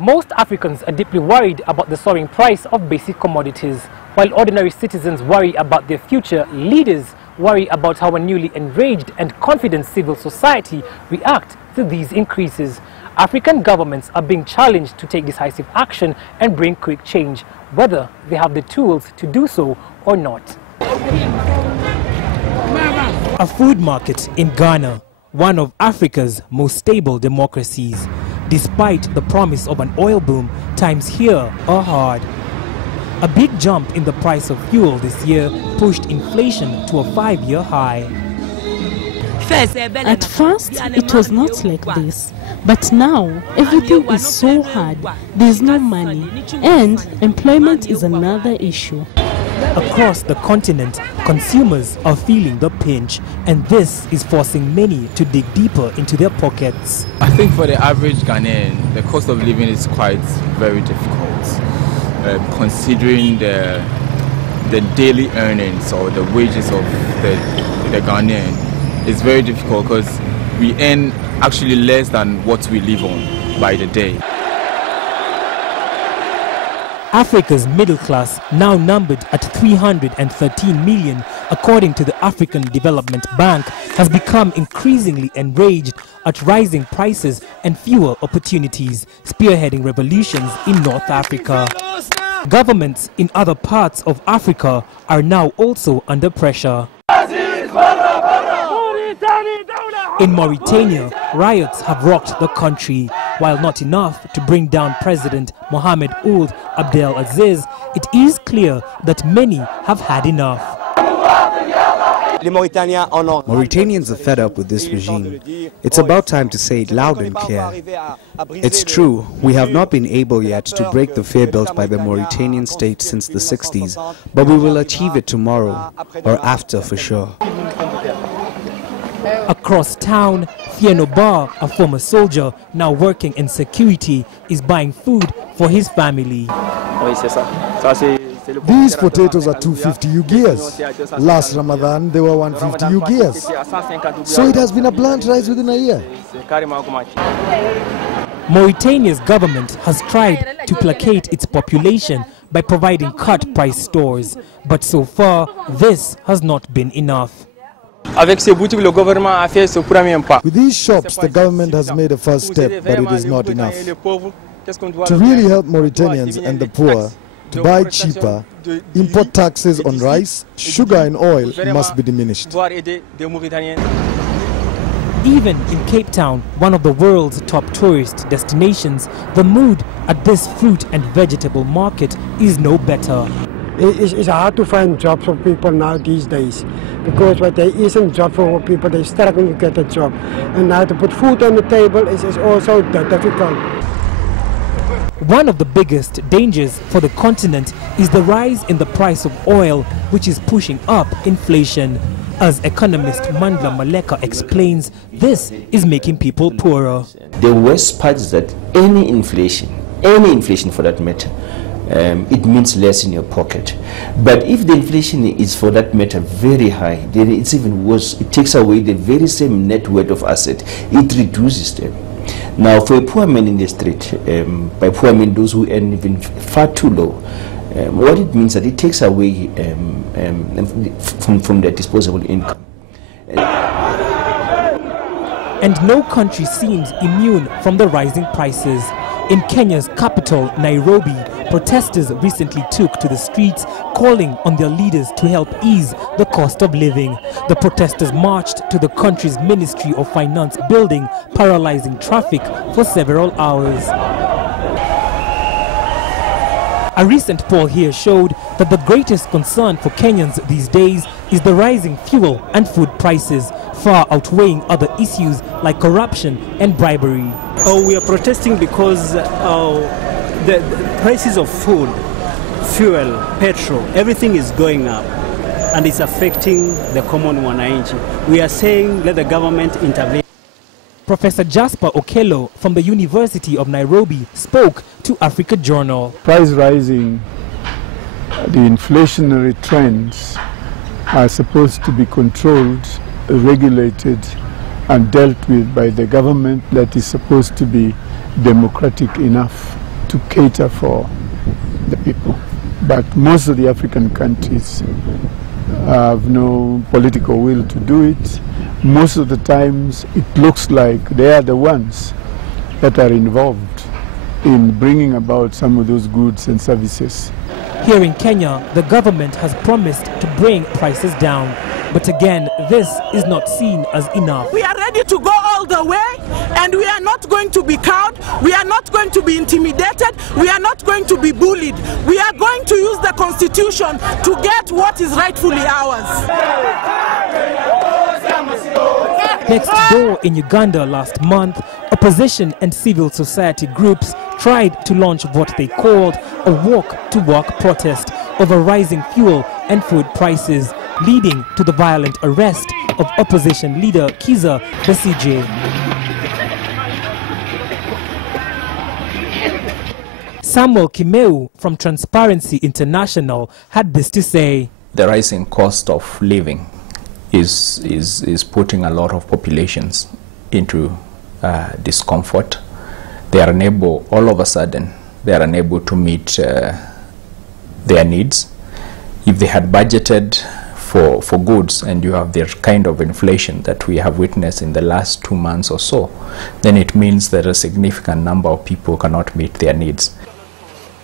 Most Africans are deeply worried about the soaring price of basic commodities. While ordinary citizens worry about their future, leaders worry about how a newly enraged and confident civil society react to these increases. African governments are being challenged to take decisive action and bring quick change, whether they have the tools to do so or not. A food market in Ghana, one of Africa's most stable democracies. Despite the promise of an oil boom, times here are hard. A big jump in the price of fuel this year pushed inflation to a 5-year high. At first, it was not like this, but now everything is so hard, there's no money, and employment is another issue. Across the continent, consumers are feeling the pinch, and this is forcing many to dig deeper into their pockets. I think for the average Ghanaian, the cost of living is quite very difficult, considering the daily earnings or the wages of the Ghanaian. It's very difficult because we earn actually less than what we live on by the day. Africa's middle class, now numbered at 313 million, according to the African Development Bank, has become increasingly enraged at rising prices and fewer opportunities, spearheading revolutions in North Africa. Governments in other parts of Africa are now also under pressure. In Mauritania, riots have rocked the country. While not enough to bring down President Mohamed Ould Abdel-Aziz, it is clear that many have had enough. Mauritanians are fed up with this regime. It's about time to say it loud and clear. It's true, we have not been able yet to break the fear built by the Mauritanian state since the 60s, but we will achieve it tomorrow, or after for sure. Across town, Fienobar, a former soldier now working in security, is buying food for his family. These potatoes are 250 UGS. Last Ramadan, they were 150 UGS. So it has been a blunt rise within a year. Mauritania's government has tried to placate its population by providing cut-price stores, but so far, this has not been enough. With these shops, the government has made a first step, but it is not enough. To really help Mauritanians and the poor to buy cheaper, import taxes on rice, sugar and oil must be diminished. Even in Cape Town, one of the world's top tourist destinations, the mood at this fruit and vegetable market is no better. It's hard to find jobs for people now these days, because when there isn't job for people, they're struggling to get a job. And now to put food on the table is also difficult. One of the biggest dangers for the continent is the rise in the price of oil, which is pushing up inflation. As economist Mandla Maleka explains, this is making people poorer. The worst part is that any inflation for that matter, it means less in your pocket. But if the inflation is, for that matter, very high, then it's even worse. It takes away the very same net worth of asset. It reduces them. Now, for a poor man in the street, by poor I mean those who earn even far too low, what it means that it takes away from their disposable income. And no country seems immune from the rising prices. In Kenya's capital, Nairobi, protesters recently took to the streets calling on their leaders to help ease the cost of living. The protesters marched to the country's Ministry of Finance building, paralyzing traffic for several hours. A recent poll here showed that the greatest concern for Kenyans these days is the rising fuel and food prices, far outweighing other issues like corruption and bribery. We are protesting because the prices of food, fuel, petrol, everything is going up, and it's affecting the common wananchi. We are saying let the government intervene. Professor Jasper Okello from the University of Nairobi spoke to Africa Journal. Price rising, the inflationary trends are supposed to be controlled, regulated and dealt with by the government that is supposed to be democratic enough to cater for the people. But most of the African countries have no political will to do it. Most of the times it looks like they are the ones that are involved in bringing about some of those goods and services. Here in Kenya, the government has promised to bring prices down. But again, this is not seen as enough. We are ready to go all the way, and we are not going to be cowed. We are not going to be intimidated. We are not going to be bullied. We are going to use the Constitution to get what is rightfully ours. Next door in Uganda last month, opposition and civil society groups tried to launch what they called a walk-to-work protest over rising fuel and food prices, leading to the violent arrest of opposition leader Kizza Besigye. Samuel Kimeu from Transparency International had this to say. The rising cost of living is putting a lot of populations into discomfort. They are unable, all of a sudden, they are unable to meet their needs. If they had budgeted for goods and you have the kind of inflation that we have witnessed in the last 2 months or so, then it means that a significant number of people cannot meet their needs.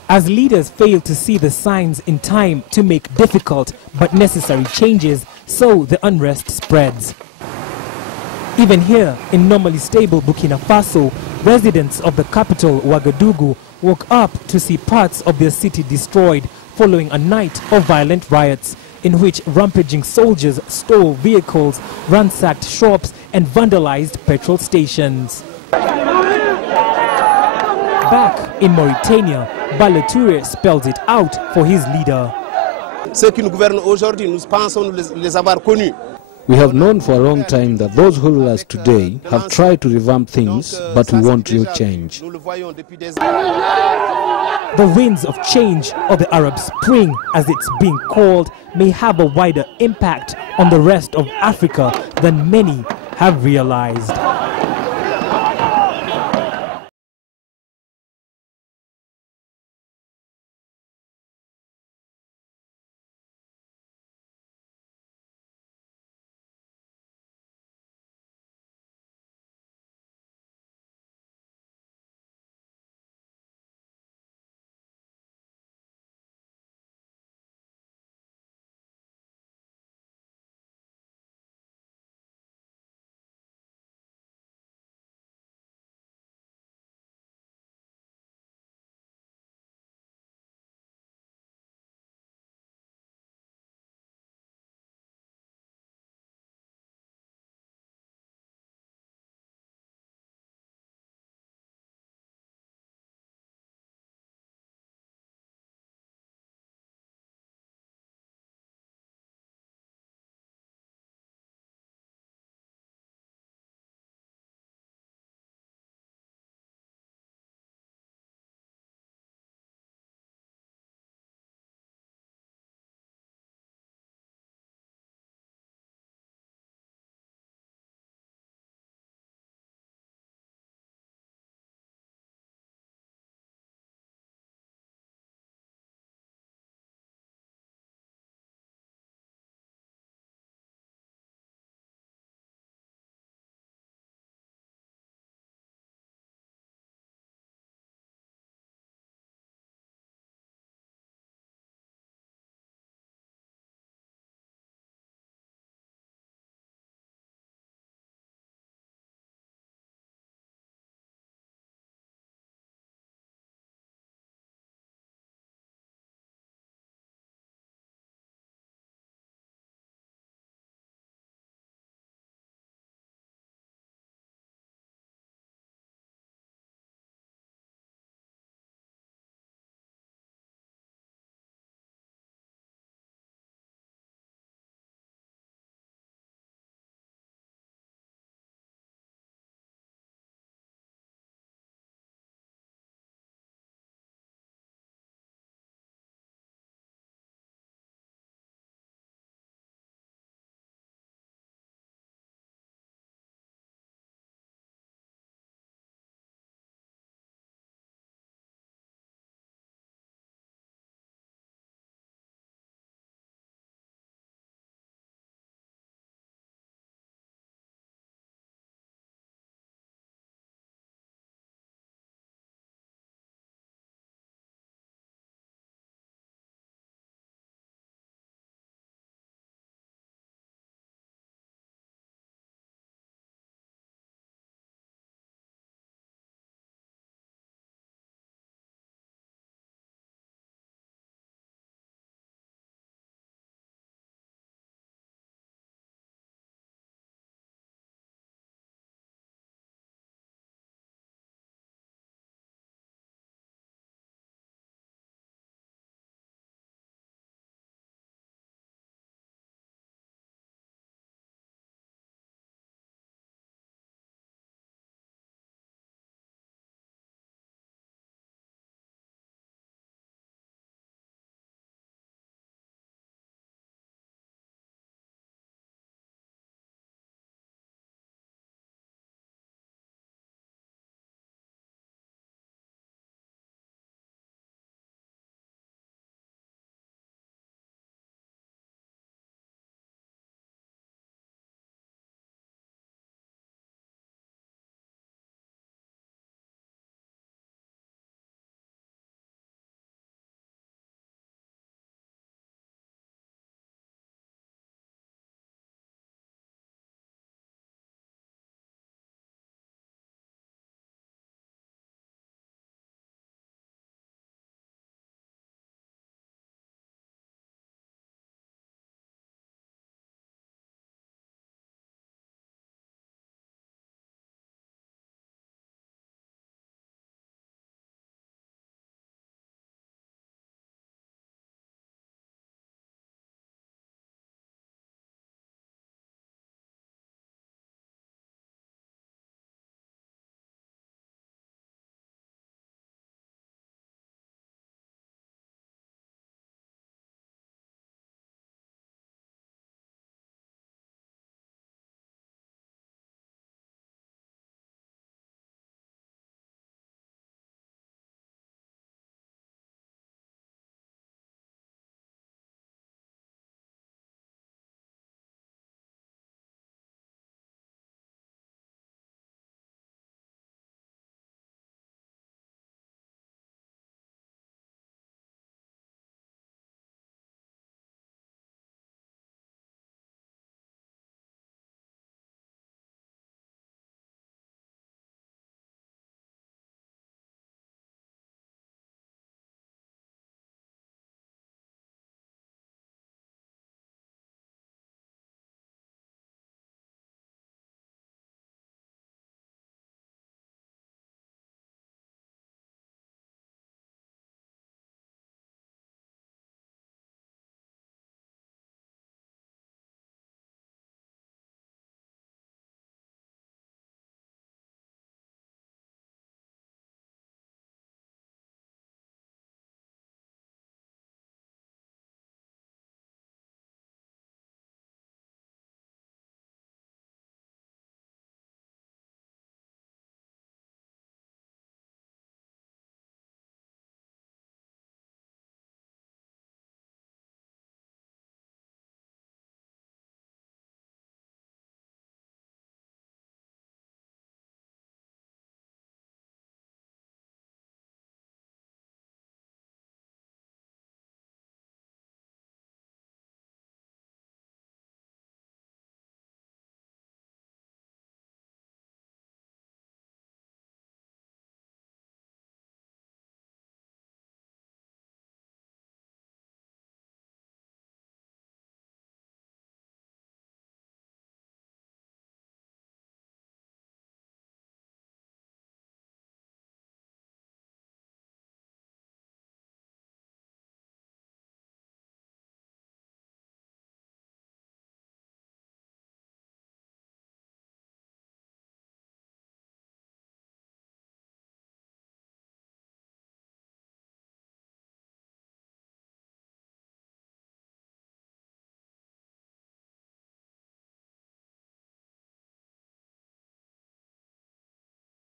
As leaders fail to see the signs in time to make difficult but necessary changes, so the unrest spreads. Even here in normally stable Burkina Faso, residents of the capital Ouagadougou woke up to see parts of their city destroyed following a night of violent riots in which rampaging soldiers stole vehicles, ransacked shops and vandalized petrol stations. Back in Mauritania, Balotoure spells it out for his leader. We have known for a long time that those who rule us today have tried to revamp things, but we want real change. The winds of change, or the Arab Spring as it's being called, may have a wider impact on the rest of Africa than many have realized.